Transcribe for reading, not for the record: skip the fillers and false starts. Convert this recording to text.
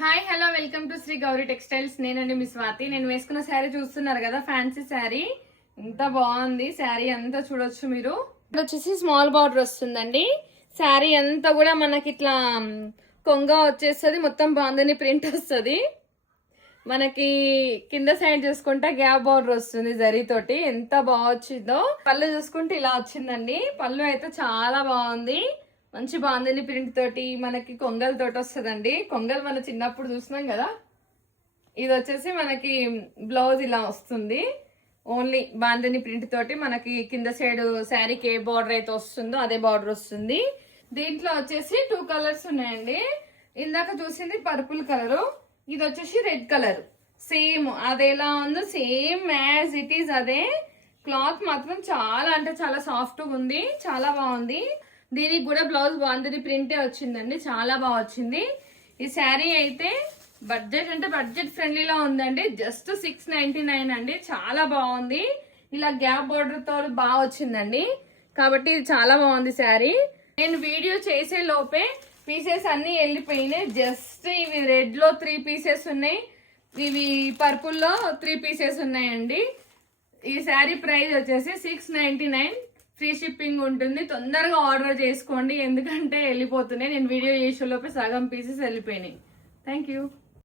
Hi hello welcome to Sri Gauri textiles. నేనండి మీ స్వాతి. నేను వేసుకున్న శారీ చూస్తున్నారు కదా, ఫ్యాన్సీ శారీ. ఎంత బాగుంది శారీ అంతా, చూడొచ్చు మీరు. ఇక్కడ వచ్చేసి స్మాల్ బార్డర్ వస్తుందండి. శారీ అంతా కూడా మనకి ఇట్లా కొంగ వచ్చేస్తుంది, మొత్తం బాగుందని ప్రింట్ వస్తుంది. మనకి కింద సైడ్ చూసుకుంటే గ్యాప్ బార్డర్ వస్తుంది జరీతోటి. ఎంత బాగా వచ్చిందో. పళ్ళు చూసుకుంటే ఇలా వచ్చిందండి. పళ్ళు అయితే చాలా బాగుంది, మంచి బాందిని ప్రింట్ తోటి మనకి కొంగల్ తోటి వస్తుందండి. కొంగల్ మనం చిన్నప్పుడు చూసినాం కదా. ఇది వచ్చేసి మనకి బ్లౌజ్ ఇలా వస్తుంది. ఓన్లీ బాందిని ప్రింట్ తోటి మనకి కింద సైడ్ శారీకి ఏ బార్డర్ అయితే వస్తుందో అదే బార్డర్ వస్తుంది. దీంట్లో వచ్చేసి 2 కలర్స్ ఉన్నాయండి. ఇందాక చూసింది పర్పుల్ కలరు, ఇది వచ్చేసి రెడ్ కలర్. సేమ్ అది ఎలా ఉందో సేమ్ యాజ్ ఇట్ ఈస్ అదే. క్లాత్ మాత్రం చాలా అంటే చాలా సాఫ్ట్గా ఉంది, చాలా బాగుంది. దీనికి కూడా బ్లౌజ్ బాగుంది, ప్రింటే వచ్చిందండి, చాలా బాగా వచ్చింది. ఈ శారీ అయితే బడ్జెట్ అంటే బడ్జెట్ ఫ్రెండ్లీలా ఉందండి. జస్ట్ 699 అండి, చాలా బాగుంది. ఇలా గ్యాప్ బోర్డర్ తో బాగా వచ్చిందండి, కాబట్టి ఇది చాలా బాగుంది శారీ. నేను వీడియో చేసే లోపే పీసెస్ అన్ని వెళ్ళిపోయినాయి. జస్ట్ ఇవి రెడ్ లో 3 పీసెస్ ఉన్నాయి, ఇవి పర్పుల్ లో 3 పీసెస్ ఉన్నాయండి. ఈ శారీ ప్రైస్ వచ్చేసి 699. ఫ్రీ షిప్పింగ్ ఉంటుంది. తొందరగా ఆర్డర్ చేసుకోండి, ఎందుకంటే వెళ్ళిపోతున్నాయి. నేను వీడియో చేసేలోపే సగం పీసెస్ వెళ్ళిపోయినాయి. Thank you.